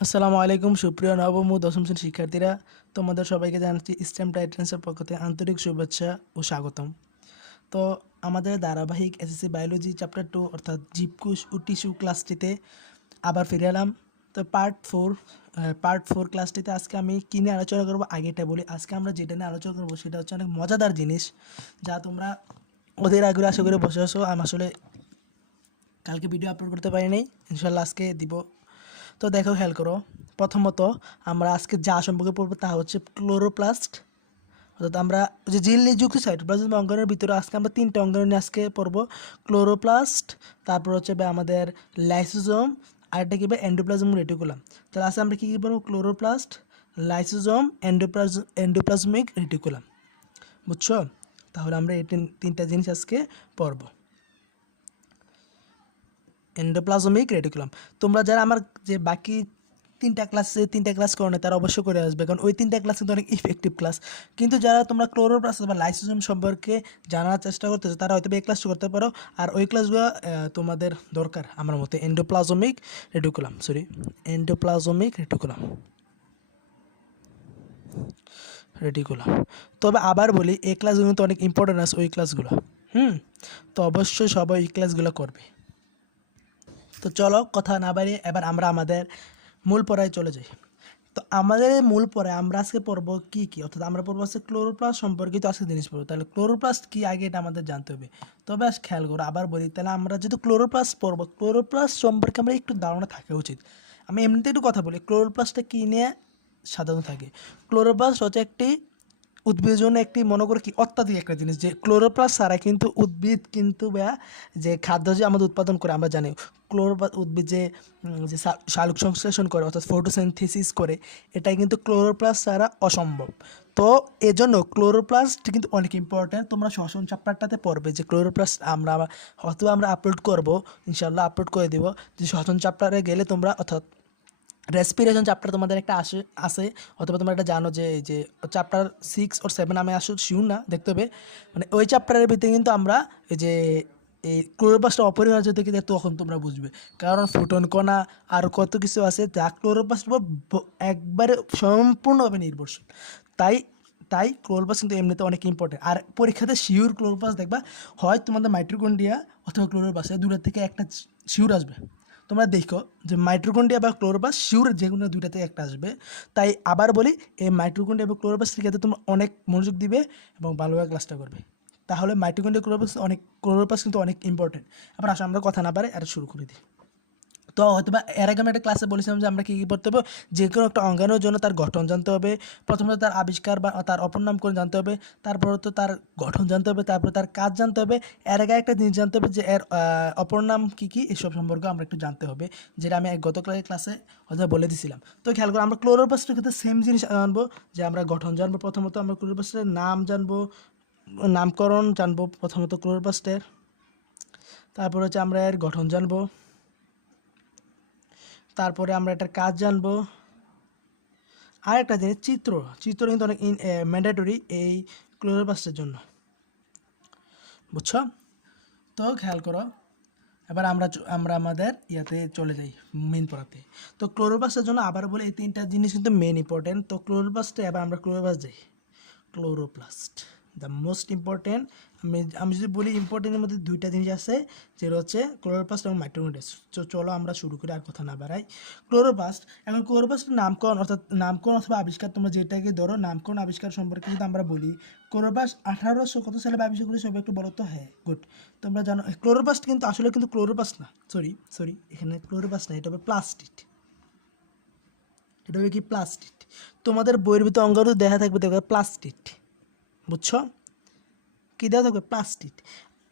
আসসালামু আলাইকুম, সুপ্রিয় নবম ও দশম শ্রেণির শিক্ষার্থীরা। তোমাদের সবাইকে জানাচ্ছি স্টেম টাইটেন্সের পক্ষ থেকে আন্তরিক শুভেচ্ছা ও স্বাগতম। তো আমাদের ধারাবাহিক এসএসসি বায়োলজি চ্যাপ্টার টু অর্থাৎ জীবকুশ ও টিস্যু ক্লাসটিতে আবার ফিরে এলাম। তো পার্ট ফোর পার্ট ফোর ক্লাসটিতে আজকে আমি কী নিয়ে আলোচনা করব? আগেটা বলি। আজকে আমরা যেটা নিয়ে আলোচনা করব সেটা হচ্ছে অনেক মজাদার জিনিস, যা তোমরা ওদের আগ্রহ আশা করে বসে আসো আমি আসলে কালকে ভিডিও আপলোড করতে পারিনি। ইনশাল্লাহ আজকে দিব তো দেখো খেয়াল করো। প্রথমত আমরা আজকে যা সম্পর্কে পড়ব তা হচ্ছে ক্লোরোপ্লাস্ট। অর্থাৎ আমরা যে জিল্লি যুক্ত সাইটোপ্লাজম অঙ্গনের ভিতরে আজকে আমরা তিনটে অঙ্গন নিয়ে আজকে পড়ব। ক্লোরোপ্লাস্ট, তারপর হচ্ছে আমাদের লাইসোজোম আরেকটা কি এন্ডোপ্লাজম রেটিকুলাম। তাহলে আজকে আমরা কী কী পড়ব? Chloroplast, lysosome endoplasm endoplasmic reticulum. বুঝছ? তাহলে আমরা এই তিন- তিনটা জিনিস আজকে পড়ব। এন্ডোপ্লাজমিক রেটিকুলাম তোমরা যারা আমার যে বাকি তিনটা ক্লাসে তিনটা ক্লাস করো না তারা অবশ্যই করে আসবে, কারণ ওই তিনটা ক্লাস কিন্তু অনেক ইফেক্টিভ ক্লাস কিন্তু যারা তোমরা ক্লোরোপ্লাস বা লাইসোজোম সম্পর্কে জানার চেষ্টা করতেছো, তারা হয়তো এই ক্লাসটা করতে পারো। আর ওই ক্লাসগুলো তোমাদের দরকার আমার মতে। Endoplasmic reticulum sorry endoplasmic reticulum reticulum তবে আবার বলি, এই ক্লাসগুলো তো অনেক ইম্পর্টেন্ট আছে ওই ক্লাসগুলো হুম? তো অবশ্যই সবাই ওই ক্লাসগুলো করবে। তো চলো কথা না বাড়িয়ে এবার আমরা আমাদের মূল পড়ায় চলে যাই। তো আমাদের মূল পড়ায় আমরা আজকে পড়ব কি কি? অর্থাৎ আমরা পড়ব আজকে ক্লোরোপ্লাস্ট সম্পর্কিত আজকে জিনিস পড়ব। তাহলে ক্লোরোপ্লাস্ট কি? আগে এটা আমাদের জানতে হবে। তবে আজ খেয়াল করো, আবার বলি, তাহলে আমরা যেহেতু ক্লোরোপ্লাস্ট পড়ব ক্লোরোপ্লাস্ট সম্পর্কে আমরা একটু ধারণা থাকা উচিত। আমি এমনিতে একটু কথা বলি ক্লোরোপ্লাস্টটা কী নিয়ে সাধারণ থাকে? ক্লোরোপ্লাস্ট হচ্ছে একটি উদ্ভিদের জন্য একটি, মনে করো কি, অত্যাধিক একটা জিনিস, যে ক্লোরোপ্লাস ছাড়া কিন্তু উদ্ভিদ কিন্তু বা যে খাদ্য যে আমাদের উৎপাদন করে, আমরা জানি ক্লোরোপ্লাস উদ্ভিদ যে যে শালুক সংশ্লেষণ করে, অর্থাৎ ফটোসিনথেসিস করে, এটাই কিন্তু ক্লোরোপ্লাস ছাড়া অসম্ভব। তো এজন্য ক্লোরোপ্লাস্ট কিন্তু অনেক ইম্পর্ট্যান্ট তোমরা শ্বসন চ্যাপ্টারটাতে পড়বে যে ক্লোরোপ্লাস্ট আমরা হয়তো আমরা আপলোড করব ইনশাল্লাহ আপলোড করে দিব। যে শ্বসন চ্যাপ্টারে গেলে তোমরা, অর্থাৎ রেসপিরেশন চ্যাপ্টার তোমাদের একটা আসে আসে, অথবা তোমরা একটা জানো যে যে চ্যাপ্টার সিক্স ওর সেভেন আমি আসলে শিউর না, দেখতে হবে। মানে ওই চ্যাপ্টারের ভিতরে কিন্তু আমরা এই যে, এই ক্লোরোপাসটা অপরিহার্য থেকে তখন তোমরা বুঝবে। কারণ ফুটন কণা আর কত কিছু আছে যা ক্লোরোপাস্ট একবারে সম্পূর্ণভাবে নির্ভরশীল। তাই তাই ক্লোরোপাস কিন্তু এমনিতে অনেক ইম্পর্টেন্ট আর পরীক্ষাতে শিওর ক্লোরোপাস দেখবা, হয় তোমাদের মাইট্রোকন্ডিয়া অথবা ক্লোরোপাস এই দুটো থেকে একটা শিওর আসবে। তোমরা দেখো যে মাইট্রোকন্ডিয়া বা ক্লোরোবাস শিওর যে কোনো দুইটাতে একটা আসবে। তাই আবার বলি, এই মাইট্রোকন্ডিয়া এবং ক্লোরোপাস ক্ষেত্রে তোমরা অনেক মনোযোগ দিবে এবং ভালোভাবে ক্লাসটা করবে। তাহলে মাইট্রোকন্ডিয়া ক্লোরোবাস অনেক ক্লোরোপাস কিন্তু অনেক ইম্পর্টেন্ট আবার আসলে আমরা কথা না পারে এটা শুরু করে দিই। তো হয়তো বা এর আগে আমি একটা ক্লাসে বলেছিলাম যে আমরা কী কী পড়তে হবে? যে কোনো একটা অঙ্গাণুর জন্য তার গঠন জানতে হবে। প্রথমত তার আবিষ্কার বা তার অপর নামকরণ জানতে হবে। তারপর তো তার গঠন জানতে হবে, তারপর তার কাজ জানতে হবে। এর আগে একটা জিনিস জানতে হবে যে এর অপর নাম কী কী? এসব সম্পর্কে আমরা একটু জানতে হবে, যেটা আমি গত ক্লাসে হয়তো বলে দিছিলাম। তো খেয়াল করো, আমরা ক্লোরোপ্লাস্টের ক্ষেত্রে সেম জিনিস জানব যে আমরা গঠন জানব প্রথমত, আমরা ক্লোরোপ্লাস্টের নাম জানব, নামকরণ জানব প্রথমত ক্লোরোপ্লাস্টের তারপর হচ্ছে আমরা এর গঠন জানব। তারপরে আমরা এটার কাজ জানব। আর একটা জিনিস চিত্র চিত্র কিন্তু অনেক ম্যান্ডেটরি এই ক্লোরোপ্লাস্টের জন্য। বুঝছ? তো খেয়াল করো, এবার আমরা আমরা আমাদের ইয়াতে চলে যাই মেন পড়াতে। তো ক্লোরোপ্লাস্টের জন্য আবার বলে, এই তিনটা জিনিস কিন্তু মেন ইম্পর্টেন্ট তো ক্লোরোপ্লাস্টে এবার আমরা ক্লোরোপ্লাস্ট যাই। ক্লোরোপ্লাস্ট দ্য মোস্ট ইম্পর্টেন্ট আমি আমি যদি বলি ইম্পর্টেন্টের মধ্যে দুইটা জিনিস আছে, যেটা হচ্ছে ক্লোরোপ্লাস্ট এবং মাইক্রোনিডেস তো চলো আমরা শুরু করি আর কথা না বাড়াই। ক্লোরোপ্লাস্ট এখন ক্লোরোপ্লাস্টের নামকরণ, অর্থাৎ নামকরণ অথবা আবিষ্কার, তোমরা যেটাকে ধরো, নামকরণ আবিষ্কার সম্পর্কে যদি আমরা বলি ক্লোরোপ্লাস্ট আঠারোশো কত সালে আবিষ্কার করে সবাই একটু বলো তো? হ্যাঁ গুড তোমরা জানো ক্লোরোপ্লাস্ট কিন্তু আসলে কিন্তু ক্লোরোপ্লাস্ট না। সরি সরি এখানে ক্লোরোপ্লাস্ট না, এটা হবে প্লাস্টিক এটা হবে কি প্লাস্টিক তোমাদের বইয়ের ভিতরে দেখা থাকবে দেখবে প্লাস্টিক বুঝছ? কী দেওয়া থাকবে? প্লাস্টিক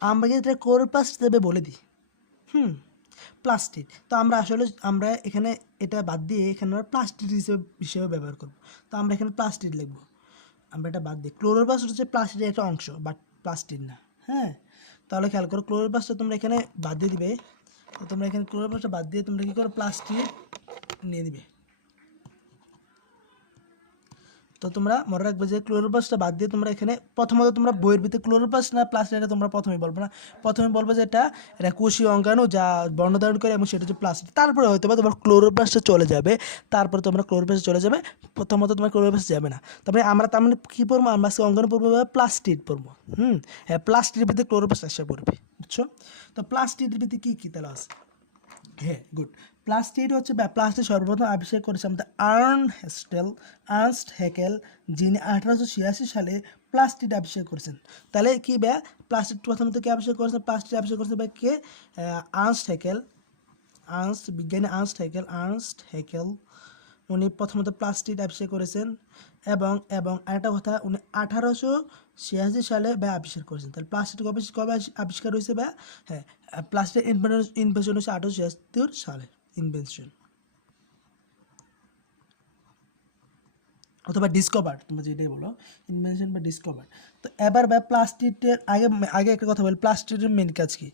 আমরা কিন্তু এটা ক্লোরোপ্লাস্ট দেবে বলে দিই। হুম প্লাস্টিক তো আমরা আসলে আমরা এখানে এটা বাদ দিয়ে এখানে আমরা প্লাস্টিক হিসেবে হিসেবে ব্যবহার করব। তো আমরা এখানে প্লাস্টিক লিখব। আমরা এটা বাদ দিই ক্লোরোপ্লাস্ট হচ্ছে প্লাস্টিকের একটা অংশ বাট প্লাস্টিক না হ্যাঁ? তাহলে খেয়াল করো ক্লোরোপ্লাস্টটা তোমরা এখানে বাদ দিয়ে দিবে। তো তোমরা এখানে ক্লোরোপ্লাস্টটা বাদ দিয়ে তোমরা কী করো? প্লাস্টিক নিয়ে দিবে তো তোমরা মনে রাখবে যে ক্লোরোপ্লাস্টটা বাদ দিয়ে তোমরা এখানে প্রথমত তোমরা বইয়ের ভিতরে ক্লোরোপ্লাস্ট না প্লাস্ট এটা তোমরা প্রথমে বলবে না। প্রথমে বলবে যে এটা এটা কোষীয় অঙ্গাণু যা বর্ণধারণ করে এবং সেটা হচ্ছে প্লাস্টিক তারপরে হয়তো বা তোমার ক্লোরোপ্লাস্টে চলে যাবে। তারপরে তোমরা ক্লোরোপ্লাস্টে চলে যাবে। প্রথমত তোমার ক্লোরোপ্লাস্ট যাবে না। তারপরে আমরা তার মানে কী পড়ব? আমরা আজকে অঙ্গাণু পড়ব প্লাস্টিক পড়ব। হুম? হ্যাঁ প্লাস্টিকের ভিতরে ক্লোরোপ্লাস্ট আসা পড়বে। বুঝছ? তো প্লাস্টিকের ভিতরে কী কী তাহলে আছে? হ্যাঁ গুড প্লাস্টিক হচ্ছে বা প্লাস্টিক সর্বপ্রথম আবিষ্কার করেছে আমাদের আর্ন হেস্টেল, আর্নস্ট হেকেল, যিনি আঠারোশো ছিয়াশি সালে প্লাস্টিক আবিষ্কার করেছেন। তাহলে কি ব্যা প্লাস্টিক প্রথমত কে আবিষ্কার করেছেন প্লাস্টিক আবিষ্কার করেছেন বা কে? Ernst Haeckel. আর্নস্ট, বিজ্ঞানী আর্নস্ট হেকেল আর্নস্ট হেকেল। উনি প্রথমত প্লাস্টিক আবিষ্কার করেছেন এবং এবং আরেকটা কথা, উনি আঠারোশো ছিয়াশি সালে ব্যা আবিষ্কার করেছেন। তাহলে প্লাস্টিক কবে কবে আবিষ্কার হয়েছে ব্যা হ্যাঁ প্লাস্টিক ইনভেনশন হচ্ছে আঠারোশো ছিয়াত্তর সালে। ইনভেনশন অথবা ডিসকভার তোমরা যেটাই বলো ইনভেনশন বা ডিসকভার তো এবার বা প্লাস্টিকের আগে আগে একটা কথা বলি প্লাস্টিকের মেন কাজ কি?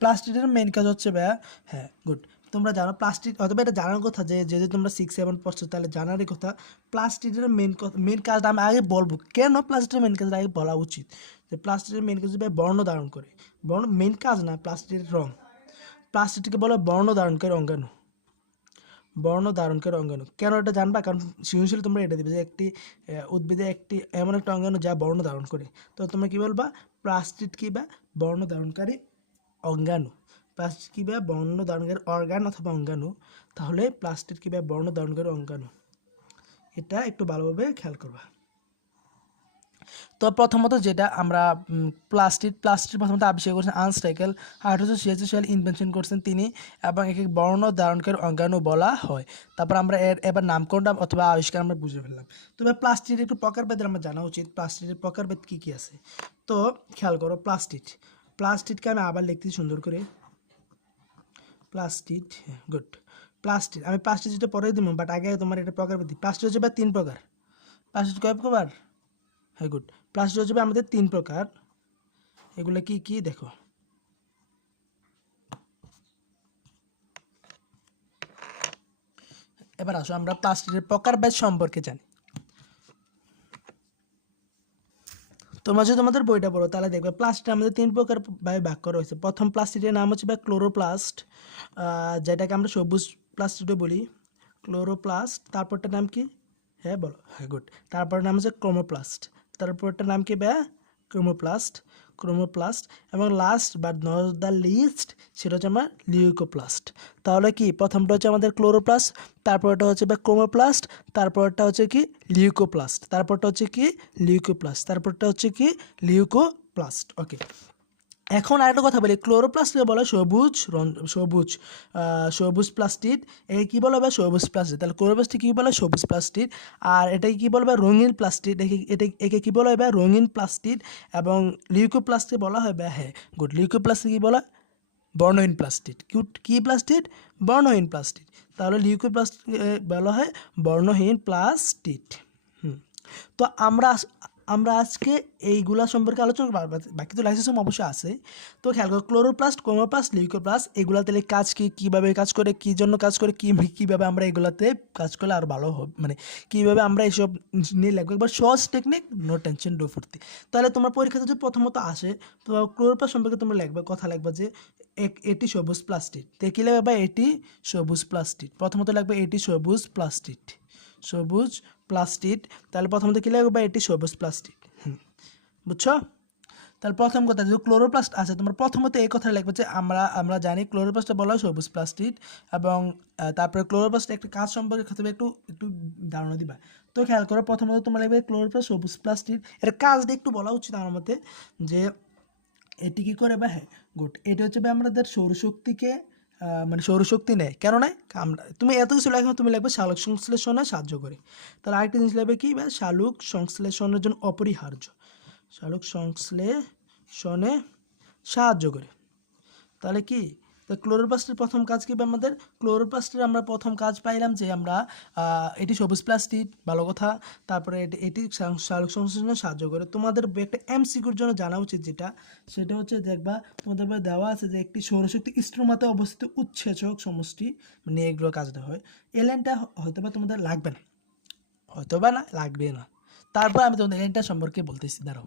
প্লাস্টিকের মেন কাজ হচ্ছে ব্যা হ্যাঁ গুড তোমরা জানো প্লাস্টিক অথবা এটা জানার কথা যে যদি তোমরা সিক্স সেভেন পড়ছো, তাহলে জানারই কথা প্লাস্টিকের মেন মেন কাজটা আমি আগে বলব। কেন প্লাস্টিকের মেন কাজটা আগে বলা উচিত? যে প্লাস্টিকের মেন কাজ হচ্ছে বর্ণ ধারণ করে। বর্ণ মেন কাজ না প্লাস্টিকের রং। প্লাস্টিককে বলে বর্ণ ধারণ করে অঙ্গাণু বর্ণ ধারণকারী করে অঙ্গাণু কেন এটা জানবা? কারণ সৃজনশীল তোমরা এটা দেবে যে একটি উদ্ভিদে একটি এমন একটা অঙ্গাণু যা বর্ণ ধারণ করে। তো তোমরা কী বলবা? প্লাস্টিড কী বা বর্ণ ধারণকারী অঙ্গাণু? প্লাস্টিড কি বা বর্ণ ধারণকারী অর্গান অথবা অঙ্গাণু? তাহলে প্লাস্টিড কি বা বর্ণ ধারণকারী অঙ্গাণু? এটা একটু ভালোভাবে খেয়াল করবা। তো প্রথমত যেটা আমরা প্লাস্টিক প্লাস্টিক প্রথমত আবিষ্কার করেছেন আনস্টাইকেল আঠারোশো ছিয়াশি সালে ইনভেনশন করছেন তিনি এবং একে বর্ণ ধারণকারী অঙ্গাণু বলা হয়। তারপর আমরা এর, এবার নামকরণটা অথবা আবিষ্কার আমরা বুঝে ফেললাম। তবে প্লাস্টিকের একটু প্রকারভেদ আমরা জানা উচিত। প্লাস্টিকের প্রকারভেদ কী কী আছে? তো খেয়াল করো প্লাস্টিক প্লাস্টিককে আমি আবার লিখতেছি সুন্দর করে। প্লাস্টিক গুড প্লাস্টিক আমি প্লাস্টিক যেটা পরে দিব বাট আগে তোমার এটা প্রকারভেদ দিই। প্লাস্টিক হচ্ছে বা তিন প্রকার। প্লাস্টিক কয় প্রকার? হ্যাঁ গুড প্লাস্টিক বা আমাদের তিন প্রকার। এগুলো কি কি? দেখো। এবার আসো, আমরা প্লাস্টিকের প্রকারভেদ সম্পর্কে জানি। তোমরা যদি তোমাদের বইটা পড়ো, তাহলে দেখবে প্লাস্টিক আমাদের তিন প্রকার ভাবে করা হয়েছে। প্রথম প্লাস্টিকের নাম হচ্ছে বা ক্লোরোপ্লাস্ট যেটাকে আমরা সবুজ প্লাস্টিকও বলি ক্লোরোপ্লাস্ট, তারপরটার নাম কি? হ্যাঁ বলো। হ্যাঁ গুড তারপরের নাম হচ্ছে ক্রোমোপ্লাস্ট। তারপরটার নাম কি ব্যা ক্রোমোপ্লাস্ট। ক্রোমোপ্লাস্ট এবং last but not the least সেটা হচ্ছে আমার লিউকোপ্লাস্ট তাহলে কি? প্রথমটা হচ্ছে আমাদের ক্লোরোপ্লাস্ট তারপরটা হচ্ছে বা ক্রোমোপ্লাস্ট, তারপরটা হচ্ছে কি? লিউকোপ্লাস্ট তারপরটা হচ্ছে কি? লিউকোপ্লাস্ট তারপরটা হচ্ছে কি? লিউকোপ্লাস্ট ওকে এখন আরেকটা কথা বলি ক্লোরোপ্লাস্টকে বলে সবুজ সবুজ সবুজ প্লাস্টিক একে কী বলা হবে সবুজ প্লাস্টিক তাহলে ক্লোরোপ্লাস্টিক কী বলে? সবুজ প্লাস্টিক আর এটাকে কী বলা হবে রঙিন প্লাস্টিক এটা একে কী বলা হবে রঙিন প্লাস্টিক এবং লিউকোপ্লাস্টিক বলা হয় বা হ্যাঁ গুড। লিউকোপ্লাস্টিক কী বলা? বর্ণহীন প্লাস্টিক কী প্লাস্টিক বর্ণহীন প্লাস্টিক তাহলে লিউকোপ্লাস্টিক বলা হয় বর্ণহীন প্লাস্টিক হুম। তো আমরা আমরা আজকে এইগুলা সম্পর্কে আলোচনা করব বাকি- তো লাইসেন্স অবশ্যই আছে। তো খেয়াল করো ক্লোরোপ্লাস্ট কোমোপ্লাস্ট লিউকোপ্লাস্ট এগুলা তাহলে কাজ কি, কীভাবে কাজ করে, কী জন্য কাজ করে, কী কীভাবে আমরা এগুলাতে কাজ করলে আর ভালো হবে মানে কীভাবে আমরা এইসব নিয়ে লাগবো একবার সহজ টেকনিক নো টেনশন ডো ফুর্তি। তাহলে তোমার পরীক্ষাতে যদি প্রথমত আসে, তো ক্লোরোপ্লাস্ট সম্পর্কে তোমরা লাগবে কথা লাগবে যে এটি সবুজ প্লাস্টিক তো কী লিখবে বা এটি সবুজ প্লাস্টিক প্রথমত লাগবে এটি সবুজ প্লাস্টিক সবুজ প্লাস্টিক তাহলে প্রথমত কী লাগবে এটি সবুজ প্লাস্টিক বুঝছ? তাহলে প্রথম কথা যদি ক্লোরোপ্লাস্ট আছে, তোমার প্রথমত এই কথা লিখবে যে আমরা আমরা জানি ক্লোরোপ্লাস্টে বলা হয় সবুজ প্লাস্টিক এবং তারপরে ক্লোরোপ্লাস্ট একটা কাজ সম্পর্কে তুমি একটু একটু ধারণা দিবা। তো খেয়াল করো, প্রথমত তোমার লাগবে ক্লোরোপ্লাস্ট সবুজ প্লাস্টিক এর কাজটা একটু বলা উচিত আমার মতে যে এটি কী করে বা হ্যাঁ গুড। এটি হচ্ছে আমাদের সৌরশক্তিকে মানে সৌরশক্তি নেয়। কেন নেয়? আমরা তুমি এত কিছু লেখো, তুমি লিখবে শালক সংশ্লেষণে সাহায্য করে। তাহলে আরেকটা জিনিস লাগবে কি? শালুক সংশ্লেষণের জন্য অপরিহার্য। শালুক সংশ্লেষণে সাহায্য করে। তাহলে কি? তো ক্লোরোপ্লাস্টের প্রথম কাজ কি আমাদের? ক্লোরোপ্লাস্টের আমরা প্রথম কাজ পাইলাম যে আমরা এটি সবুজ প্লাস্টিক ভালো কথা। তারপরে এটি সালোক সংশ্লেষণে সাহায্য করে। তোমাদের একটা এমসিকিউর জন্য জানা উচিত যেটা, সেটা হচ্ছে দেখবা, তোমাদের দেওয়া আছে যে একটি সৌরশক্তি স্ট্রোমাতে অবস্থিত উৎসেচক সমষ্টি মানে এগুলো কাজটা হয়। এই লাইনটা হয়তো বা তোমাদের লাগবে না। হয়তো বা না লাগবে না। তারপর আমি তোমাদের এটা সম্পর্কে বলতেছি, দাঁড়াও।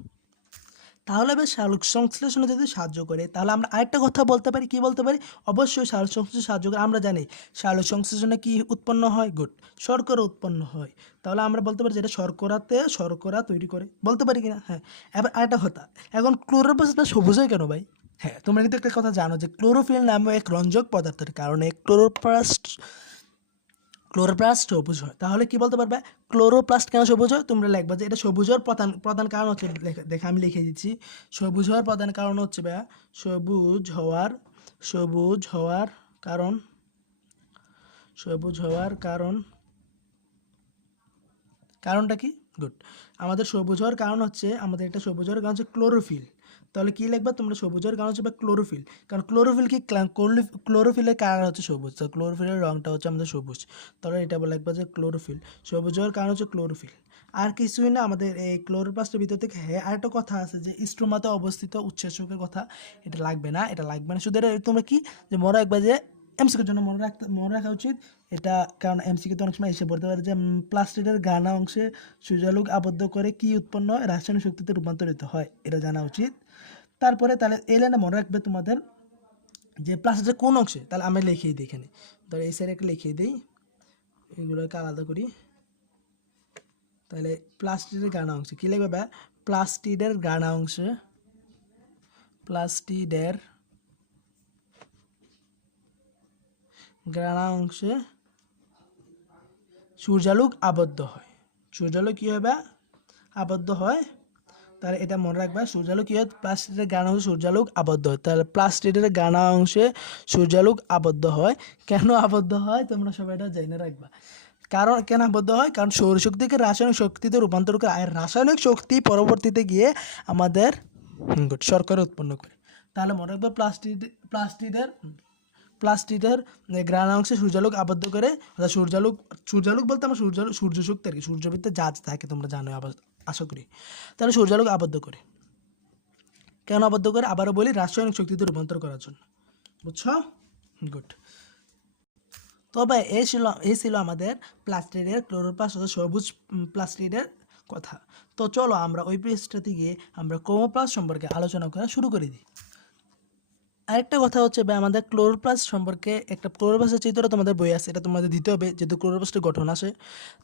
তাহলে এবার সালোক সংশ্লেষণে যদি সাহায্য করে, তাহলে আমরা আরেকটা কথা বলতে পারি, কি বলতে পারি? অবশ্যই সালোক সংশ্লেষণে সাহায্য করে, আমরা জানি সালোক সংশ্লেষণে কি উৎপন্ন হয়? গুড। শর্করা উৎপন্ন হয়। তাহলে আমরা বলতে পারি যেটা শর্করাতে শর্করা তৈরি করে, বলতে পারি কিনা? হ্যাঁ। এবার আরেকটা কথা, এখন ক্লোরোপ্লাস্টটা সবুজ হয় কেন ভাই? হ্যাঁ তোমরা কিন্তু একটা কথা জানো যে ক্লোরোফিল নামে এক রঞ্জক পদার্থের কারণে ক্লোরোপ্লাস্ট ক্লোরোপ্লাস্ট সবুজ হয়। তাহলে কি বলতে পারবে? ক্লোরোপ্লাস্ট কেন সবুজ হয়? তোমরা লিখবা যে এটা সবুজ হওয়ার প্রধান প্রধান কারণ হচ্ছে দেখে আমি লিখে দিচ্ছি। সবুজ হওয়ার প্রধান কারণ হচ্ছে ভাইয়া সবুজ হওয়ার সবুজ হওয়ার কারণ, সবুজ হওয়ার কারণ, কারণটা কি? গুড আমাদের সবুজ হওয়ার কারণ হচ্ছে, আমাদের এটা সবুজ হওয়ার কারণ হচ্ছে ক্লোরোফিল তাহলে কি লিখবা? তোমরা সবুজ হওয়ার কারণ হচ্ছে ক্লোরোফিল কারণ ক্লোরোফিল কি ক্লোরোফিলের কারণ হচ্ছে সবুজ। তো ক্লোরোফিলের রঙটা হচ্ছে আমাদের সবুজ। তাহলে এটা বলে লিখবা যে ক্লোরোফিল সবুজ হওয়ার কারণ হচ্ছে ক্লোরোফিল আর কিছুই না, আমাদের এই ক্লোরোপ্লাস্টের ভিতর থেকে হ্যাঁ আর একটা কথা আছে যে স্ট্রোমাতে অবস্থিত উচ্ছেচকের কথা, এটা লাগবে না, এটা লাগবে না। শুধু এটা তোমরা কি? যে মনে রাখবা যে এমসিকের জন্য মনে রাখতে, মনে রাখা উচিত। এটা কারণ এমসিকে তো অনেক সময় এসে পড়তে পারে যে প্লাস্টিকের গানা অংশে সূর্যালোক আবদ্ধ করে কি উৎপন্ন? রাসায়নিক শক্তিতে রূপান্তরিত হয়, এটা জানা উচিত। তারপরে তাহলে এই লাইনে মনে রাখবে তোমাদের যে প্লাস্টিকের কোন অংশে, তাহলে আমি লিখিয়ে দিই এখানে। ধরো এই সাইডে একটা লিখিয়ে দিই, এগুলোকে আলাদা করি। তাহলে প্লাস্টিকের গানা অংশে, কী লিখবে বা প্লাস্টিকের গানা অংশে, প্লাস্টিডের গ্রানা অংশে সূর্যালোক আবদ্ধ হয়। সূর্যালোক কী হবে আবদ্ধ হয় তাহলে এটা মনে রাখবা, সূর্যালোক কী হয়? প্লাস্টিকের গানা অংশে সূর্যালোক আবদ্ধ হয়। তাহলে প্লাস্টিকের গানা অংশে সূর্যালোক আবদ্ধ হয়। কেন আবদ্ধ হয়? তোমরা সবাই এটা জেনে রাখবা। কারণ, কেন আবদ্ধ হয়? কারণ সৌরশক্তিকে রাসায়নিক শক্তিতে রূপান্তর করে, আর রাসায়নিক শক্তি পরবর্তীতে গিয়ে আমাদের শর্করা উৎপন্ন করে। তাহলে মনে রাখবে প্লাস্টিক প্লাস্টিকের প্লাস্টিকের গ্রান অংশে সূর্যালোক আবদ্ধ করে সূর্যালোক সূর্যালোক বলতে আমরা সূর্য সূর্য শক্তি আর কি সূর্যবৃত্তে যা থাকে, তোমরা জানো আবার- আশা করি। তাহলে সূর্যালোক আবদ্ধ করে। কেন আবদ্ধ করে? আবারও বলি, রাসায়নিক শক্তিতে রূপান্তর করার জন্য। বুঝছ? গুড তবে এই ছিল এই ছিল আমাদের প্লাস্টিডের ক্লোরোপ্লাস সবুজ প্লাস্টিডের কথা। তো চলো আমরা ওই পৃষ্ঠাতে গিয়ে আমরা ক্রোমোপ্লাস্ট সম্পর্কে আলোচনা করা শুরু করে দিই। আরেকটা কথা হচ্ছে আমাদের ক্লোরোপ্লাস্ট সম্পর্কে একটা ক্লোরোপ্লাস্টের চিত্র তোমাদের বই আছে, এটা তোমাদের দিতে হবে, যেহেতু ক্লোরোপ্লাস্টের গঠন আছে।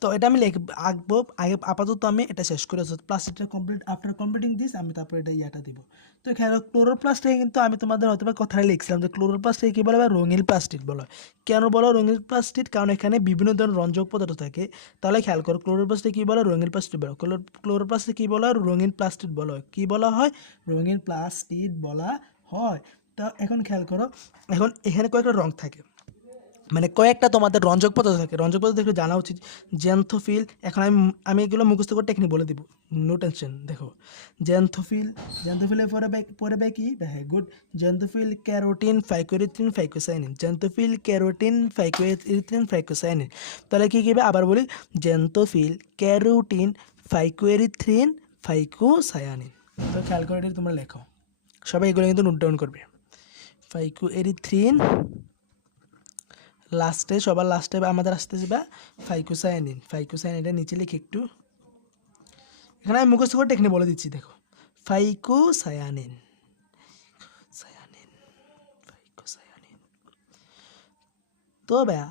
তো এটা আমি লিখ, আঁকবো, আগে আপাতত আমি এটা শেষ করে প্লাস্টিকটা কমপ্লিট আফটার কমপ্লিটিং দিস আমি তারপরে এটা ইয়াটা দিব। তো এখানে ক্লোরোপ্লাস্টে কিন্তু আমি তোমাদের হয়তো বা কথাটা লিখছিলাম যে ক্লোরোপ্লাস্টে কী বলে বা রঙিন প্লাস্টিক বলা। কেন বলো রঙিন প্লাস্টিক? কারণ এখানে বিভিন্ন ধরনের রঞ্জক পদার্থ থাকে। তাহলে খেয়াল করো, ক্লোরোপ্লাস্টে কী বলা? রঙিন প্লাস্টিক বলো। ক্লোরোপ্লাস্টে কী বলা? রঙিন প্লাস্টিক বলা। হয় কী বলা হয়? রঙিন প্লাস্টিক বলা হয়। তা এখন খেয়াল করো, এখন এখানে কয়েকটা রং থাকে। মানে কয়েকটা তোমাদের রঞ্জক পদার্থ থাকে। রঞ্জক পদার্থ একটু জানা উচিত জ্যান্থোফিল এখন আমি আমি এগুলো মুখস্থ করে টেকনিক বলে দিব। নো টেনশন দেখো। জ্যান্থোফিল জ্যান্থোফিলের পরে পরে বে কি? হ্যাঁ good xanthophyll carotene phycoerythrin phycocyanin. Xanthophyll carotene phycoerythrin phycocyanin. তাহলে কী কী আবার বলি জ্যান্থোফিল ক্যারোটিন ফাইকোরিথ্রিন ফাইকোসায়ানিন। তো খেয়াল করে তোমরা লেখো। সবাই এগুলো কিন্তু নোট ডাউন করবে। ফাইকো এরিথ্রিন লাস্টে, সবার লাস্টে আমাদের আসতে যাবে ফাইকোসায়ানিন। ফাইকোসায়ানিনটা নিচে লিখে একটু। এখানে আমি মুখস্থ করে টেকনিক বলে দিচ্ছি, দেখো। ফাইকোসায়ানিন। Cyanin phycocyanin. তো ভাইয়া,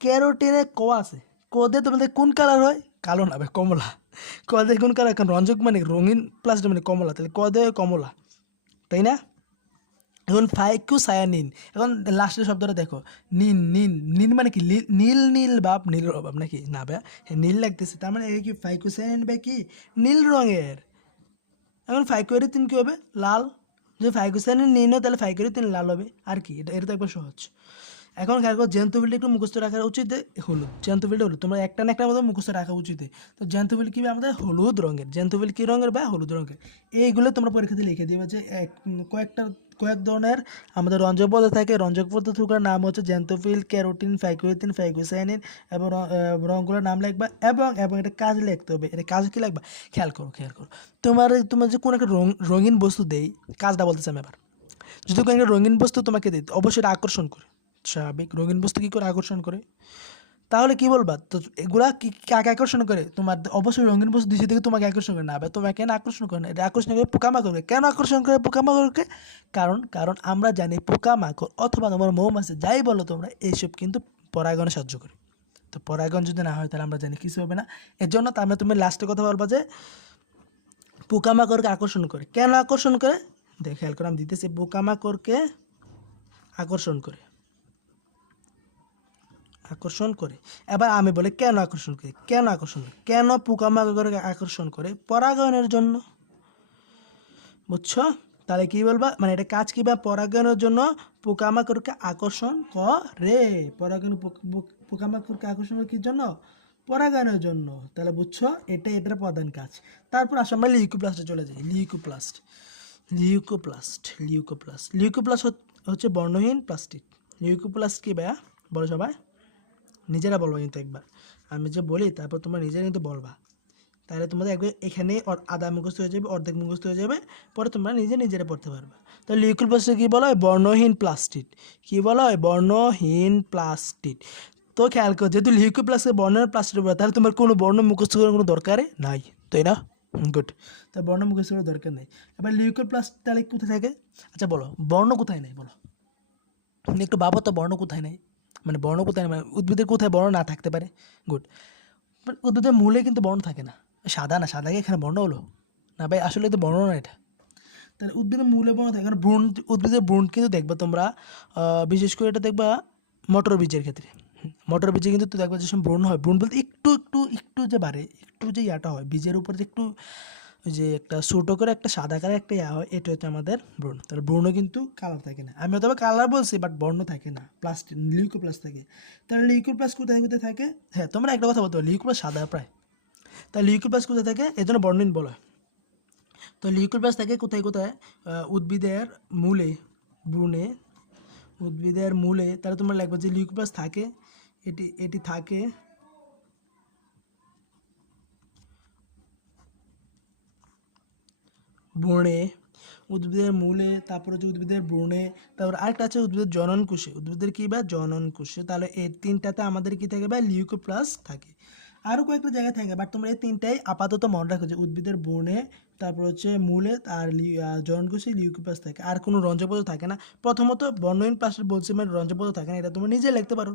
ক্যারোটিনে ক আছে? কদে তোমাদের কোন কালার হয়? কালো না ভাই, কমলা। কদে কোন কালার? এখন রঞ্জক মানে রঙিন প্লাস্টিক মানে কমলা। তাহলে কদে কমলা। তাই না? এখন ফাইকু সায়ানিন এখন লাস্টের শব্দটা দেখো নিন নিন নিন মানে কি? নীল নীল বাপ, নীল অভাব নাকি? না হ্যাঁ নীল লাগতেছে, তার মানে কি ফাইকু সায়ানিন ভাই কি? নীল রঙের। এখন ফাইকোয়েরি তিন কী হবে? লাল। যদি ফাইকোসাইনিন নীল হয়, তাহলে ফাইকোয়েরি তিন লাল হবে। আর কি? এটা এটা তো একবার সহজ। এখন করো জেন্তুফিলটা একটু মুখস্থ রাখা উচিত হলুদ। জেন্তুফিলটা হলুদ। তোমরা একটা না একটা মতো মুখস্থ রাখা উচিত। তো জেন্তুফিল কি আমাদের হলুদ রঙের। জেন্তুফিল কী রঙের বা হলুদ রঙের। এইগুলো তোমরা পরীক্ষাতে লিখে দিবে যে এক কয়েকটা কয়েক ধরনের আমাদের রঞ্জক পদার্থ থাকে। রঞ্জক পদার্থগুলোর নাম হচ্ছে জেন্টোফিল ক্যারোটিন ফাইকোয়েতিন ফাইকোসাইনিন এবং রঙগুলোর নাম লিখবা এবং এবং এটা কাজ লিখতে হবে। এটা কাজ কি লিখবা? খেয়াল করো খেয়াল করো। তোমার তোমার যে কোনো একটা রঙ, রঙিন বস্তু দেই, কাজটা বলতেছে আমি এবার। যদি কোনো একটা রঙিন বস্তু তোমাকে দিই, অবশ্যই আকর্ষণ করে। স্বাভাবিক। রঙিন বস্তু কী করে আকর্ষণ করে? তাহলে কি বলবা? তো এগুলা কি, কাকে আকর্ষণ করে? তোমার অবশ্যই রঙিন বস্তু দৃষ্টি থেকে তোমাকে আকর্ষণ করে না, আবার তোমাকে কেন আকর্ষণ করে না? এটা আকর্ষণ করে পোকামাকড়কে কেন আকর্ষণ করে পোকামাকড়কে? কারণ কারণ আমরা জানি পোকামাকড় অথবা তোমার মৌমাছি, যাই বলো তোমরা, এইসব কিন্তু পরাগণে সাহায্য করে। তো পরাগণ যদি না হয়, তাহলে আমরা জানি কিছু হবে না। এর জন্য মানে তুমি লাস্টে কথা বলবা যে, পোকামাকড়কে আকর্ষণ করে। কেন আকর্ষণ করে? দেখ, খেয়াল করে আমি দিতেছি, পোকামাকড়কে আকর্ষণ করে। আকর্ষণ করে। এবার আমি বলে, কেন আকর্ষণ করে? কেন আকর্ষণ করে? কেন পোকামাকড়কে আকর্ষণ করে? পরাগায়নের জন্য। বুঝছ? তাহলে কি বলবা? মানে এটা কাজ কি বা পরাগায়নের জন্য পোকামাকড়কে আকর্ষণ করে? পরাগায়ন পোক- পোক- পোকামাকড়কে আকর্ষণ করে কি জন্য? পরাগায়নের জন্য। তাহলে বুঝছ? এটা এটার প্রধান কাজ। তারপর আসো আমরা লিউকোপ্লাস্টে চলে যাই। লিউকোপ্লাস্ট। লিউকোপ্লাস্ট। লিউকোপ্লাস্ট। লিউকোপ্লাস্ট হচ্ছে বর্ণহীন প্লাস্টিক। লিউকোপ্লাস্ট কি ভাইয়া? বলো সবাই। নিজেরা বলবা কিন্তু একবার। আমি যে বলি, তারপর তোমরা নিজেরা কিন্তু বলবা। তাহলে তোমাদের একবার এখানে আধা মুখস্থ হয়ে যাবে, অর্ধেক মুখস্থ হয়ে যাবে, পরে তোমরা নিজে নিজেরা পড়তে পারবে। তো লিকুইড প্লাস্টিক কী বলা হয়? বর্ণহীন প্লাস্টিক কী বলা হয়? বর্ণহীন প্লাস্টিক তো খেয়াল করো, যেহেতু লিকুইড প্লাস্টিক বর্ণহীন প্লাস্টিক বলা তাহলে তোমার কোনো বর্ণ মুখস্থ করার কোনো দরকার নাই, তাই না? গুড তো বর্ণ মুখস্থ করার দরকার নেই। এবার লিকুইড প্লাস্টিক তাহলে কোথায় থাকে? আচ্ছা বলো, বর্ণ কোথায় নেই বলো? একটু ভাবো তো, বর্ণ কোথায় নেই? মানে বর্ণ কোথায় মানে উদ্ভিদের কোথায় বর্ণ না থাকতে পারে? গুড উদ্ভিদের মূলে কিন্তু বর্ণ থাকে না। সাদা না সাদাকে এখানে বর্ণ হলো। না ভাই, আসলে তো বর্ণ না এটা। তাহলে উদ্ভিদের মূলে বর্ণ থাকে। কারণ ব্রণ, উদ্ভিদের ব্রণ কিন্তু দেখবা তোমরা বিশেষ করে এটা দেখবা মটর বীজের ক্ষেত্রে। মটর বীজে কিন্তু তো দেখবা যে ব্রণ হয়। ব্রণ বলতে একটু একটু একটু যে বাড়ে, একটু যে ইয়াটা হয়, বীজের উপর একটু ওই যে একটা ছোটো করে একটা সাদা কালার একটা ইয়া হয়, এটা হচ্ছে আমাদের ব্রণ। তাহলে ব্রণও কিন্তু কালার থাকে না। আমি অথবা কালার বলছি বাট বর্ণ থাকে না। প্লাস্টিক লিউকো প্লাস থাকে। তাহলে প্লাস কোথায় কোথায় থাকে? হ্যাঁ তোমরা একটা কথা বলতে লিউকো প্লাস সাদা প্রায়। তাহলে লিউকো প্লাস কোথায় থাকে? এই জন্য বর্ণহীন বলা হয়। তো প্লাস থাকে কোথায় কোথায়? উদ্ভিদের মূলে ভ্রূণে উদ্ভিদের মূলে, তাহলে তোমরা লাগবে যে লিউকো প্লাস থাকে, এটি এটি থাকে বনে উদ্ভিদের মূলে তারপর হচ্ছে উদ্ভিদের ব্রণে তারপর আরেকটা আছে উদ্ভিদের জনন কোষে উদ্ভিদের কী বা জনন কোষে তাহলে এই তিনটাতে আমাদের কী থাকে বা লিউকোপ্লাস থাকে। আরও কয়েকটা জায়গায় থাকে বাট তোমরা এই তিনটাই আপাতত মনে রাখো যে উদ্ভিদের বনে তারপর হচ্ছে মূলে আর লি- আহ, জনন কোষে লিউকোপ্লাস থাকে। আর কোনো রঞ্জপদ থাকে না। প্রথমত বর্ণহীন প্লাস্টিক বলছি মানে রঞ্জপদ থাকে না এটা তুমি নিজে লিখতে পারো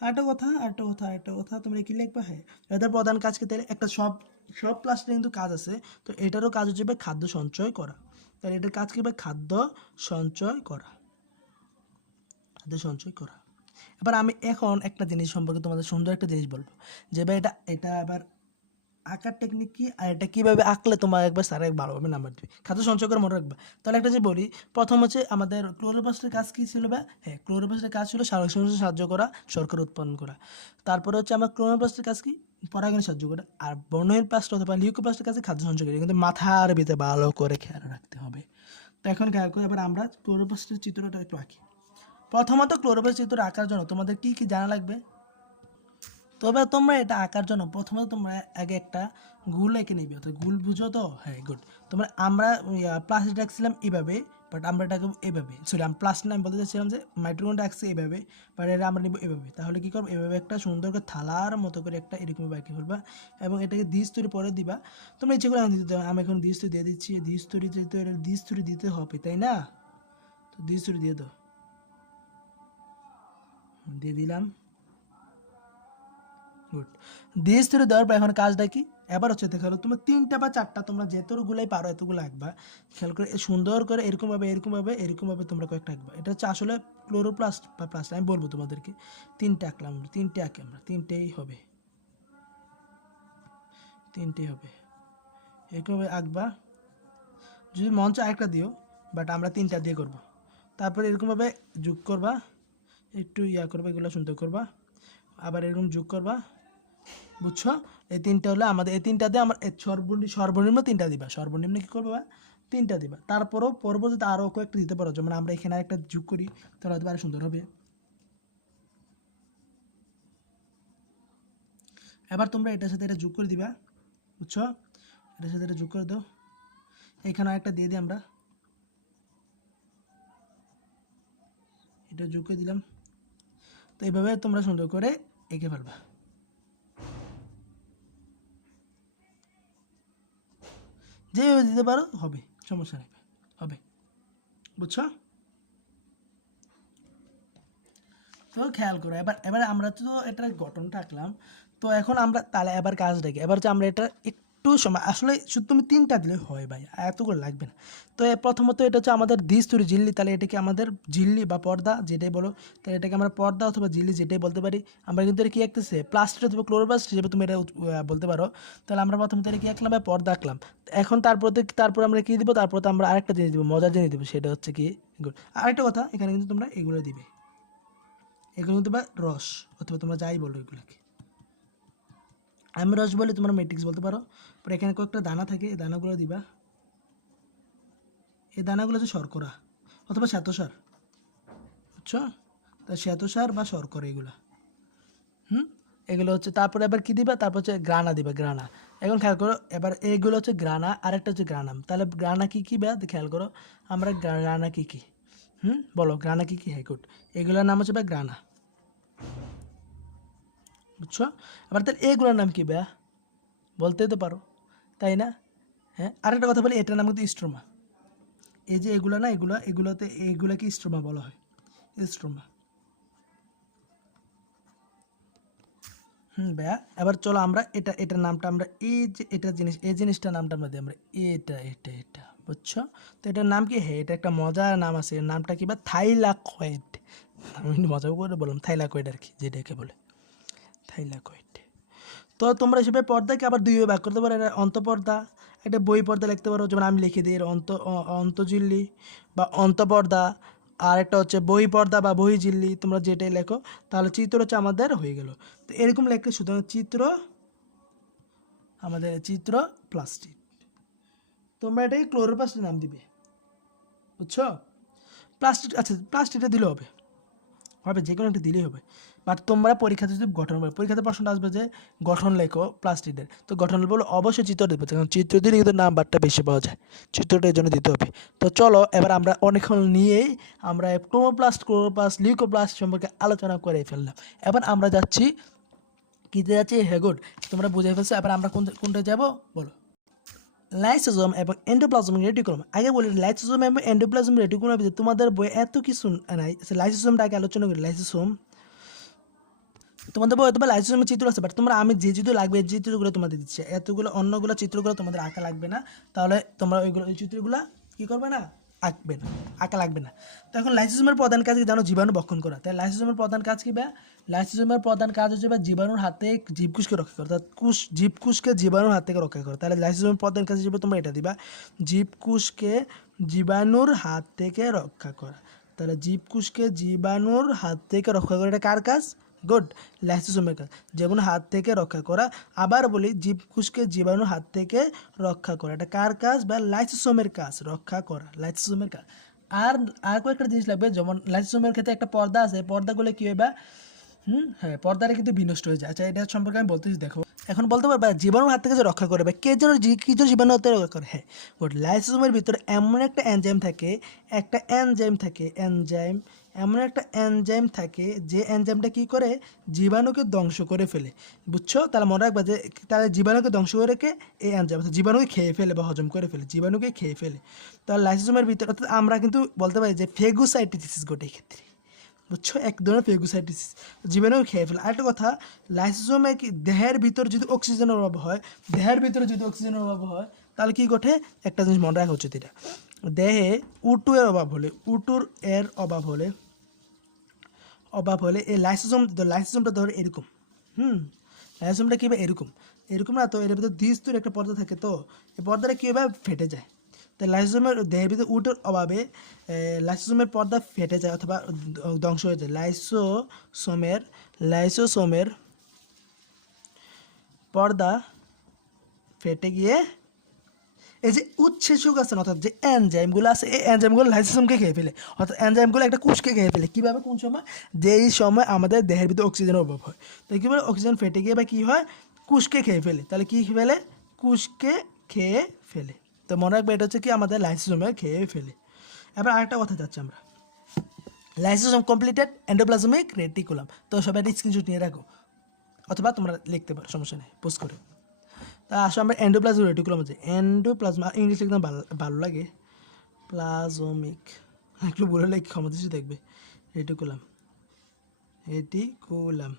আরেকটা কথা আরেকটা কথা আরেকটা কথা তোমরা কি লিখবে হ্যাঁ এদের প্রধান কাজ কি তাহলে? একটা সব সব প্লাস্টিক কিন্তু কাজ আছে। তো এটারও কাজ হচ্ছে খাদ্য সঞ্চয় করা। তাহলে এটার কাজ কি খাদ্য সঞ্চয় করা। খাদ্য সঞ্চয় করা। এবার আমি এখন একটা জিনিস সম্পর্কে তোমাদের সুন্দর একটা জিনিস বলব। যে ভাই এটা এটা এবার আঁকার টেকনিক কি? আর এটা কীভাবে আঁকলে তোমার একবার স্যার এক ভালোভাবে নাম্বার দিবে? খাদ্য সঞ্চয় করে মনে রাখবে। তাহলে একটা যে বলি, প্রথম হচ্ছে আমাদের ক্লোরোপ্লাস্টের কাজ কী ছিল বা হ্যাঁ ক্লোরোপ্লাস্টের কাজ ছিল সংশ্লেষে সাহায্য করা, শর্করা উৎপন্ন করা। তারপরে হচ্ছে আমার ক্লোরোপ্লাস্টের কাজ কি? পরাগণে সাহায্য করা। আর বর্ণহীন প্লাস্ট অথবা লিউকোপ্লাস্টের কাছে খাদ্য সঞ্চয় করা কিন্তু মাথার ভিতরে ভালো করে খেয়াল রাখতে হবে। তো এখন খেয়াল করে এবার আমরা ক্লোরোপ্লাস্টের চিত্রটা একটু আঁকি। প্রথমত ক্লোরোপ্লাস্ট চিত্র আঁকার জন্য তোমাদের কী কী জানা লাগবে? তবে তোমরা এটা আঁকার জন্য প্রথমে তোমরা আগে একটা গুল এঁকে নিবি। তো গুল বুঝো তো? হ্যাঁ গুড তোমরা, আমরা প্লাস্টিক রাখছিলাম এইভাবে বাট আমরা এটাকে এভাবে সরি আমি প্লাস্টিক আমি বলতে চাচ্ছিলাম যে মাইক্রোফোনটা রাখছি এভাবে বাট এটা আমরা নিব এভাবে। তাহলে কী করব? এভাবে একটা সুন্দর করে থালার মতো করে একটা এরকম বাকি ফেলবা এবং এটাকে দ্বিজ তৈরি পরে দিবা। তোমরা ইচ্ছে করে আমি দিতে আমি এখন দ্বিজ তৈরি দিয়ে দিচ্ছি। দ্বিজ তৈরি যেহেতু এটা দ্বিজ তৈরি দিতে হবে, তাই না? তো দ্বিজ তৈরি দিয়ে দাও। দিয়ে দিলাম। গুড। দিয়ে স্তরে দেওয়ার পর এখন কাজটা কি? এবার হচ্ছে দেখো তোমরা তিনটা বা চারটা তোমরা যেতগুলাই পারো, এতগুলো আঁকবা। খেয়াল করে, সুন্দর করে এরকমভাবে এরকমভাবে এরকমভাবে তোমরা কয়েকটা আঁকবা। এটা হচ্ছে আসলে ক্লোরোপ্লাস্ট বা প্লাস্ট আমি বলব তোমাদেরকে। তিনটে আঁকলাম তিনটে আঁকি আমরা। তিনটেই হবে। তিনটেই হবে। এরকমভাবে আঁকবা। যদি মঞ্চ আরেকটা দিও বাট আমরা তিনটা দিয়ে করব। তারপরে এরকমভাবে যোগ করবা। একটু ইয়া করবা, এগুলো সুন্দর করবা। আবার এরকম যোগ করবা। বুঝছ? এই তিনটা হলো আমাদের, এই তিনটাতে আমার এই সর্বনিম্ন সর্বনিম্ন তিনটা দিবা। সর্বনিম্ন কী করবে? তিনটা দিবা। তারপরও পরবর্তীতে আরও কয়েকটা দিতে পারো, যেমন আমরা এখানে একটা যোগ করি, তাহলে হয়তো আরও সুন্দর হবে। এবার তোমরা এটার সাথে এটা যোগ করে দিবা, বুঝছ? এটার সাথে এটা যোগ করে দাও। এখানে একটা দিয়ে দিই আমরা। এটা যোগ করে দিলাম। তো এইভাবে তোমরা সুন্দর করে এঁকে ফেলবা। যেভাবে দিতে পারো, হবে, সমস্যা নেই, হবে। বুঝছ? তো খেয়াল করো, এবার এবার আমরা তো এটার গঠনটা আঁকলাম, তো এখন আমরা, তাহলে এবার কাজ দেখি এবার হচ্ছে আমরা এটা একটু সময়। আসলে শুধু তুমি তিনটা দিলে হয় ভাই এত করে লাগবে না। তো প্রথমত এটা হচ্ছে আমাদের দ্বিস্তরী ঝিল্লি। তাহলে এটাকে আমাদের ঝিল্লি বা পর্দা যেটাই বলো, তাহলে এটাকে আমরা পর্দা অথবা ঝিল্লি যেটাই বলতে পারি। আমরা কিন্তু এটা কি আঁকতেছে? প্লাস্টিক অথবা ক্লোরোপ্লাস্ট হিসেবে তুমি এটা বলতে পারো, তাহলে আমরা প্রথমত এটা কি আঁকলাম বা পর্দা আঁকলাম। এখন তারপর তারপর আমরা কী দিব? তারপর তো আমরা আরেকটা জিনিস দিব, মজার জিনিস দিব, সেটা হচ্ছে কি আরেকটা কথা, এখানে কিন্তু তোমরা এগুলো দিবে। এগুলো কিন্তু বা রস, অথবা তোমরা যাই বলো এগুলোকে। আমি রস বলে তোমরা মেট্রিক্স বলতে পারো পরে এখানে কয়েকটা দানা থাকে, এই দানাগুলো দিবা। এই দানাগুলো হচ্ছে শর্করা, অথবা শ্বেতসার, বুঝছ? তা শ্বেতসার বা শর্করা এগুলো। হুম? এগুলো হচ্ছে, তারপরে এবার কি দিবা? তারপর হচ্ছে গ্রানা দিবা, গ্রানা। এখন খেয়াল করো, এবার এইগুলো হচ্ছে গ্রানা, আরেকটা হচ্ছে গ্রানাম। তাহলে গ্রানা কি কি বা? খেয়াল করো, আমরা গ্রানা কি কি? হুম? বলো, গ্রানা কি কি? হ্যাঁ গুড এগুলোর নাম হচ্ছে বা গ্রানা। বুঝছ? আবার তাহলে এগুলোর নাম কি ব্যা বলতেই তো পারো। তাই না? হ্যাঁ আরেকটা কথা বলি, এটার নাম কিন্তু স্ট্রোমা। এই যে এগুলো না, এগুলো, এগুলোতে এইগুলোকে স্ট্রোমা বলা হয়? স্ট্রোমা। হুম, ভাইয়া, এবার চলো আমরা এটা, এটার নামটা আমরা, এই যে এটা জিনিস, এই জিনিসটার নামটা আমরা আমরা, এটা এটা এটা, বুঝছ? তো এটার নাম কি? হ্যাঁ এটা একটা মজার নাম আছে নামটা কি বা থাইলাকয়েড। আমি একটু মজা করে বললাম, থাইলাকয়েড আর কি, যেটাকে বলে। থাইলাকয়েড তো তোমরা হিসেবে পর্দাকে আবার দুই ভাগ করতে পারো, এটা অন্তপর্দা, একটা বই পর্দা লিখতে পারো, যেমন আমি লিখে দিই, এর অন্ত, অ- অন্তজিল্লি বা অন্তপর্দা, আর একটা হচ্ছে বই পর্দা বা বই জিল্লি তোমরা যেটাই লেখো, তাহলে চিত্র হচ্ছে আমাদের হয়ে গেল। তো এরকম লেখলে শুধু চিত্র, আমাদের চিত্র প্লাস্টিক তোমরা এটাকে ক্লোরোপ্লাস্টের নাম দিবে, বুঝছ? প্লাস্টিক আচ্ছা প্লাস্টিকটা দিলে হবে হবে যে কোনো একটা দিলেই হবে। বাট তোমরা পরীক্ষাতে যদি গঠন বলো। পরীক্ষাতে প্রশ্নটা আসবে যে গঠন লেখো প্লাস্টিকের তো গঠন বলো অবশ্যই চিত্র দেবে কারণ চিত্র দিলে কিন্তু নাম্বারটা বেশি পাওয়া যায়। চিত্রটা এর জন্য দিতে হবে। তো চলো, এবার আমরা অনেকক্ষণ নিয়েই আমরা ক্লোমোপ্লাস্ট ক্লোরোপ্লাস্ট লিউকোপ্লাস্ট সম্পর্কে আলোচনা করে ফেললাম। এবার আমরা যাচ্ছি কীতে যাচ্ছি? হ্যাঁ গুড, তোমরা বুঝে ফেলছো। এবার আমরা কোন কোনটা যাব? বলো। লাইসোজোম এবং এন্ডোপ্লাজম রেটিকুলাম। আগে বলি, লাইসোজোম এবং এন্ডোপ্লাজম রেটিকুলাম তোমাদের বই এত কিছু নাই। লাইসোজোমটা আগে আলোচনা করি। লাইসোসোম তোমাদের অথবা লাইসোজোমের চিত্র আছে বাট তোমরা আমি যে চিত্র লাগবে এই চিত্রগুলো তোমাদের দিচ্ছে, এতগুলো অন্যগুলো চিত্রগুলো তোমাদের আঁকা লাগবে না, তাহলে তোমরা ওইগুলো, ওই চিত্রগুলো কী করবে না? আঁকবে না, আঁকা লাগবে না। তো এখন লাইসোজোমের প্রধান কাজ কি জানো? জীবাণু বক্ষণ করা। তাই লাইসোজোমের প্রধান কাজ কি বা? লাইসোজোমের প্রধান কাজ হচ্ছে বা জীবাণুর হাতে জীবকুশকে রক্ষা করা। অর্থাৎ কুশ, জীবকুশকে জীবাণুর হাত থেকে রক্ষা করা। তাহলে লাইসোজোমের প্রধান কাজ হিসেবে তোমরা এটা দিবা, জীবকুশকে জীবাণুর হাত থেকে রক্ষা করা। তাহলে জীবকুশকে জীবাণুর হাত থেকে রক্ষা করা, এটা কার কাজ? গুড লাইসোজোমের কাজ যেমন হাত থেকে রক্ষা করা। আবার বলি, জীবকুশকে জীবাণুর হাত থেকে রক্ষা করা। এটা কার কাজ? বা লাইসোসোমের কাজ, রক্ষা করা লাইসোসোমের কাজ আর আর কয়েকটা জিনিস লাগবে, যেমন লাইসোসোমের ক্ষেত্রে একটা পর্দা আছে পর্দাগুলো কী হয় বা, হুম হ্যাঁ পর্দাটা কিন্তু বিনষ্ট হয়ে যায়। আচ্ছা এটা সম্পর্কে আমি বলতেছি, দেখো। এখন বলতে পারবা, জীবাণুর হাত থেকে যে রক্ষা করে বা কে যেন কি যেন জীবাণু হাত রক্ষা করে হ্যাঁ। গুড লাইসোসোমের ভিতরে এমন একটা এনজাইম থাকে, একটা এনজাইম থাকে, এনজাইম এমন একটা এনজাইম থাকে যে এনজাইমটা কি করে? জীবাণুকে ধ্বংস করে ফেলে। বুঝছ? তাহলে মনে রাখবা যে তাহলে জীবাণুকে ধ্বংস করে রেখে এই এনজাইম। জীবাণুকে খেয়ে ফেলে বা হজম করে ফেলে। জীবাণুকে খেয়ে ফেলে। তাহলে লাইসোসোমের ভিতরে অর্থাৎ আমরা কিন্তু বলতে পারি যে ফেগুসাইটিস ঘটে ক্ষেত্রে। বুঝছ? এক ধরনের ফেগুসাইটিস জীবাণু খেয়ে ফেলে। আরেকটা কথা লাইসোজোমে কি দেহের ভিতর যদি অক্সিজেনের অভাব হয় দেহের ভিতরে যদি অক্সিজেনের অভাব হয়, তাহলে কি ঘটে? একটা জিনিস মনে রাখা উচিত এটা। দেহে উটু এর অভাব হলে, উটুর এর অভাব হলে অভাব হলে এই লাইসোজোম লাইসোজোমটা ধরো এরকম, হুম? লাইসোজোমটা কী হবে? এরকম। এরকম না তো, এর ভিতরে দ্বিস্তর একটা পর্দা থাকে তো, এই পর্দাটা কী হবে ফেটে যায়? তো লাইসোজোমের দেহের ভিতরে উটের অভাবে লাইসোজোমের পর্দা ফেটে যায় অথবা ধ্বংস হয়ে যায়। লাইসোসোমের লাইসোসোমের পর্দা ফেটে গিয়ে এই যে উচ্ছেচক আছে, অর্থাৎ যে এনজাইমগুলো আছে, এই এনজাইমগুলো লাইসোসোমকে খেয়ে ফেলে, অর্থাৎ এনজাইমগুলো একটা কোষকে খেয়ে ফেলে। কীভাবে? কোন সময়? যেই সময় আমাদের দেহের ভিতরে অক্সিজেনের অভাব হয়। তো কী বলে? অক্সিজেন ফেটে গিয়ে বা কী হয়? কোষকে খেয়ে ফেলে। তাহলে কী ফেলে? কোষকে খেয়ে ফেলে। তো মনে রাখবে, এটা হচ্ছে কি? আমাদের লাইসোসোমে খেয়ে ফেলে। এবার আরেকটা কথা যাচ্ছে আমরা। লাইসোসোম কমপ্লিটেড এন্ডোপ্লাজমিক রেটিকুলাম তো সবাই একটা স্ক্রিনশট নিয়ে রাখো। অথবা তোমরা লিখতে পারো, সমস্যা নেই। পোস্ট করে। তা আসো আমরা এন্ডোপ্লাজমিক রেটিকুলাম আছে। এন্ডোপ্লাজমা ইংলিশ লিখতে ভালো লাগে। প্লাজমিক একটু বলে লাইক ক্ষমতা দেখবে। রেটিকুলাম রেটিকুলাম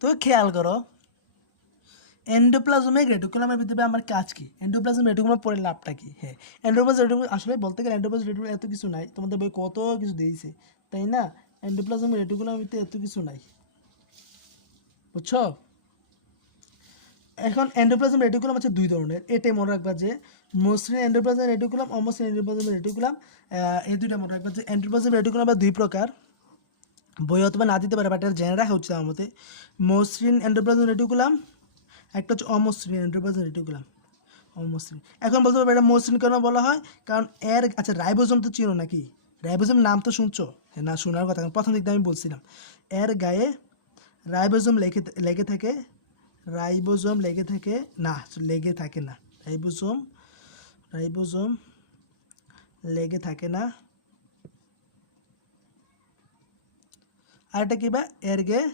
তো খেয়াল করো এন্ডোপ্লাজমিক রেটিকুলামের ভিতরে আমার কাজ কি? এন্ডোপ্লাজম রেটিকুলাম পরে লাভটা কি? হ্যাঁ এন্ডোপ্লাজম রেটিকুলাম আসলে বলতে গেলে এন্ডোপ্লাজম রেটিকুলাম এত কিছু নাই। তোমাদের বই কত কিছু দিয়েছে, তাই না? এন্ডোপ্লাজম রেটিকুলাম ভিতরে এত কিছু নাই। বুঝছ? এখন এন্ডোপ্লাজম রেটিকুলাম আছে দুই ধরনের। এটাই মনে রাখবা যে মসৃণ এন্ডোপ্লাজম রেটিকুলাম অমসৃণ এন্ডোপ্লাজম রেটিকুলাম এই দুইটা মনে রাখবা যে এন্ডোপ্লাজম রেটিকুলাম বা দুই প্রকার। বই অথবা না দিতে পারে বাট এটা জেনে রাখা হচ্ছে আমার মতে। মসৃণ এন্ডোপ্লাজম রেটিকুলাম একটা হচ্ছে অমসৃণ এন্ডোপ্লাজম রেটিকুলাম অমসৃণ। এখন বলতে পারবে এটা মসৃণ কেন বলা হয়? কারণ এর আচ্ছা রাইবোজম তো চিনো নাকি? রাইবোজম নাম তো শুনছো? হ্যাঁ, না শোনার কথা প্রথম দিকটা আমি বলছিলাম। এর গায়ে রাইবোজম লেগে লেগে থাকে? রাইবোজম লেগে থাকে? না, লেগে থাকে না। রাইবোজম রাইবোজম লেগে থাকে না। আরেকটা কি বা? এর গে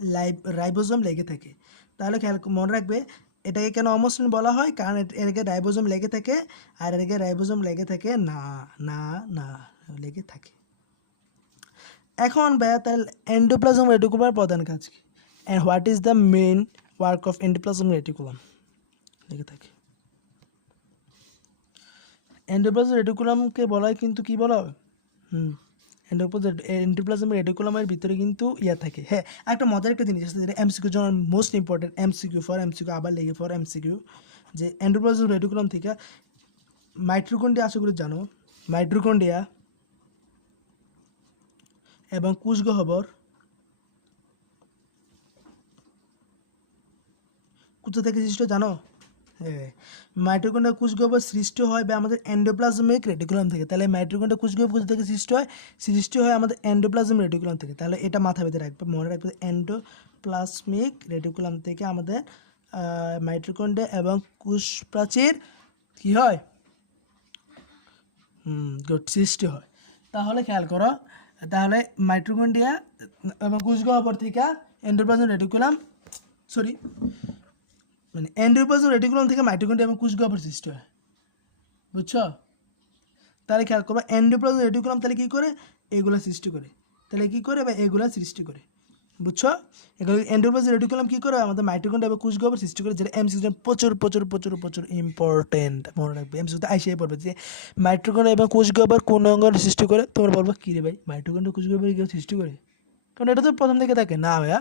লাইব রাইবোজম লেগে থাকে। তাহলে খেয়াল মনে রাখবে, এটাকে কেন অমসৃণ বলা হয়? কারণ এট- এর গে রাইবোজম লেগে থাকে, আর গে রাইবোজম লেগে থাকে না না না, লেগে থাকে। এখন ভাইয়া, তাহলে এন্ডোপ্লাজম রেটিকুলার প্রধান কাজ কি? And what is the main work of endoplasm reticulum লেগে থাকে। এন্ডোপ্লাজম রেটিকুলামকে বলা হয় কিন্তু কি বলা হয় হুম এন্ডোপ্লাজম রেটিকুলামের ভিতরে কিন্তু ইয়া থাকে। হ্যাঁ একটা মজার একটা জিনিস আছে যেটা এমসিকিউ জন্য most important MCQ for MCQ আবার লেগে ফর এমসিকিউ যে এন্ডোপ্লাজম রেটিকুলাম থেকে মাইট্রোকন্ডিয়া আশা করি জানো মাইট্রোকন্ডিয়া এবং কুশগহ্বর কোথা থেকে সৃষ্ট, জানো? হ্যাঁ। মাইট্রোকন্ড্রিয়া কুশগহ্বর সৃষ্টি হয় বা আমাদের এন্ডোপ্লাজমিক রেটিকুলাম থেকে। তাহলে মাইট্রোকন্ড্রিয়া কুশগহ্বর কোথা থেকে সৃষ্টি হয় সৃষ্টি হয় আমাদের এন্ডোপ্লাজমিক রেটিকুলাম থেকে। তাহলে এটা মাথা বেঁধে রাখবে, মনে রাখবে এন্ডোপ্লাজমিক রেটিকুলাম থেকে আমাদের মাইট্রোকন্ড্রিয়া এবং কুশ প্রাচীর কী হয়? হুম গুড সৃষ্টি হয়। তাহলে খেয়াল করো তাহলে মাইট্রোকন্ডিয়া পর থেকে এন্ড্রোপ্লাজম রেটিকুলাম সরি মানে এন্ড্রোপ্লাজম রেটিকুলাম থেকে মাইট্রোকন্ডিয়া এবং পর সৃষ্টি হয়। বুঝছ? তাহলে খেয়াল করব এন্ডোপ্লাজম রেটিকুলাম তাহলে কী করে? এগুলো সৃষ্টি করে। তাহলে কী করে? বা এগুলো সৃষ্টি করে। বুঝছ? এগুলো এন্ডোপ্লাজম রেটিকুলাম কী করে? আমাদের মাইট্রোকন্ড্রিয়া এবং কুশগহ্বর সৃষ্টি করে, যেটা এমসিকিউ প্রচুর প্রচুর প্রচুর প্রচুর ইম্পর্টেন্ট মনে রাখবে। এমসিকিউতে আইসিআই পড়বে। যে মাইট্রোকন্ড্রিয়া এবং কুশগহ্বর কোন অঙ্গের সৃষ্টি করে? তোমরা বলব, কী রে ভাই? মাইট্রোকন্ড্রিয়া কুশগহ্বর কেউ সৃষ্টি করে? কারণ এটা তো প্রথম থেকে থাকে। না ভাইয়া।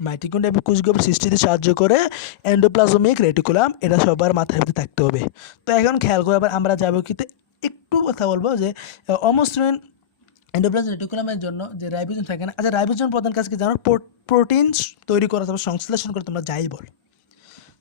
মাইট্রোকন্ড্রিয়া এবং কুশগহ্বর সৃষ্টিতে সাহায্য করে এন্ডোপ্লাজমিক রেটিকুলাম এটা সবার মাথার ভিতরে থাকতে হবে। তো এখন খেয়াল করে আবার আমরা যাব কিতে একটু কথা বলব যে অমসৃণ এন্ডোপ্লাজম রেটিকুলামের জন্য যে রাইবোজোম থাকে না আচ্ছা রাইবোজোম প্রধান কাজ কি জানো? প্রোটিন তৈরি করা তারপর সংশ্লেষণ করে তোমরা যাই বল।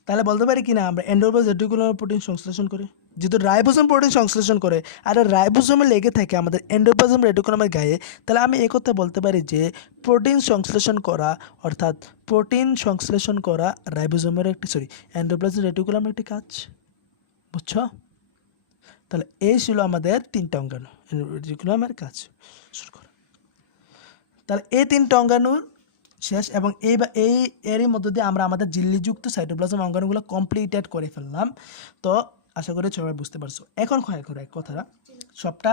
তাহলে বলতে পারি কি না, আমরা এন্ডোপ্লাজ রেটিকুলাম প্রোটিন সংশ্লেষণ করে। যেহেতু রাইবোজোম প্রোটিন সংশ্লেষণ করে, আর রাইবোজোমে লেগে থাকে আমাদের এন্ডোপ্লাজম রেটিকুলামের গায়ে, তাহলে আমি এই কথা বলতে পারি যে প্রোটিন সংশ্লেষণ করা, অর্থাৎ প্রোটিন সংশ্লেষণ করা রাইবোজোমের একটি সরি এন্ডোপ্লাজম রেটিকুলামের একটি কাজ। বুঝছ? তাহলে এই ছিল আমাদের তিনটা অঙ্গাণু রেটিকুলামের কাজ। শুরু তাহলে এই তিনটা অঙ্গাণুর শেষ এবং এই বা এই এরই মধ্য দিয়ে আমরা আমাদের জিল্লিযুক্ত সাইটোপ্লাজম অঙ্গাণুগুলো কমপ্লিটেড করে ফেললাম। তো আশা করি সবাই বুঝতে পারছ। এখন ক্ষয় করে কথাটা। সবটা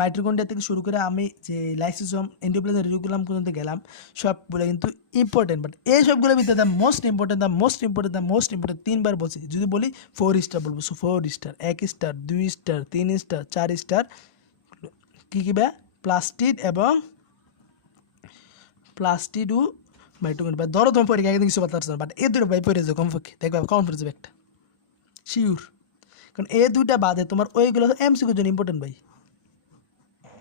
মাইট্রোকন্ডিয়া থেকে শুরু করে আমি যে লাইসিসম এন্ডোপ্লাজম রেটিকুলাম পর্যন্ত গেলাম, সবগুলো কিন্তু ইম্পর্টেন্ট বাট এই সবগুলোর ভিতরে the most important the most important the most important তিনবার বলছি। যদি বলি ফোর স্টার বলব। সো ফোর স্টার এক স্টার দুই স্টার তিন স্টার চার স্টার কী কী ব্যা প্লাস্টিড এবং প্লাস্টিড ও মাইটোকন্ড্রিয়া বা ধরো তোমার পরীক্ষা একদিন কিছু বাতাস বাট এই দুটো ভাই পড়ে যাও কমপক্ষে। দেখবা কম পড়ে যাবে একটা। শিওর কারণ এই দুইটা বাদে তোমার ওইগুলো এমসিকিউর জন্য ইম্পর্টেন্ট ভাই।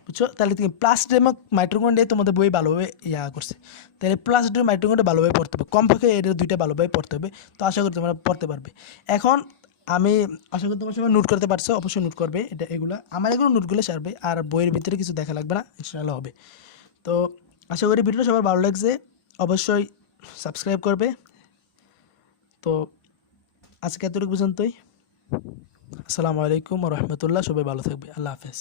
বুঝছ? তাহলে তুমি প্লাস্টিড এবং মাইট্রোকন্ডে তোমাদের বই ভালোভাবে ইয়া করছে। তাহলে প্লাস্টিড মাইট্রোকন্ডে ভালোভাবে পড়তে হবে। কমপক্ষে এর দুইটা ভালোভাবে পড়তে হবে। তো আশা করি তোমরা পড়তে পারবে। এখন আমি আশা করি তোমার সবাই নোট করতে পারছ, অবশ্যই নোট করবে এটা, এগুলো। আমার এগুলো নোটগুলো সারবে, আর বইয়ের ভিতরে কিছু দেখা লাগবে না, ইনশাআল্লাহ হবে। তো আশা করি ভিডিওটা সবার ভালো লাগছে, অবশ্যই সাবস্ক্রাইব করবে। তো আজকে এতটুকু পর্যন্তই। আসসালামু আলাইকুম রহমতুল্লাহ, সবাই ভালো থাকবে, আল্লাহ হাফেজ।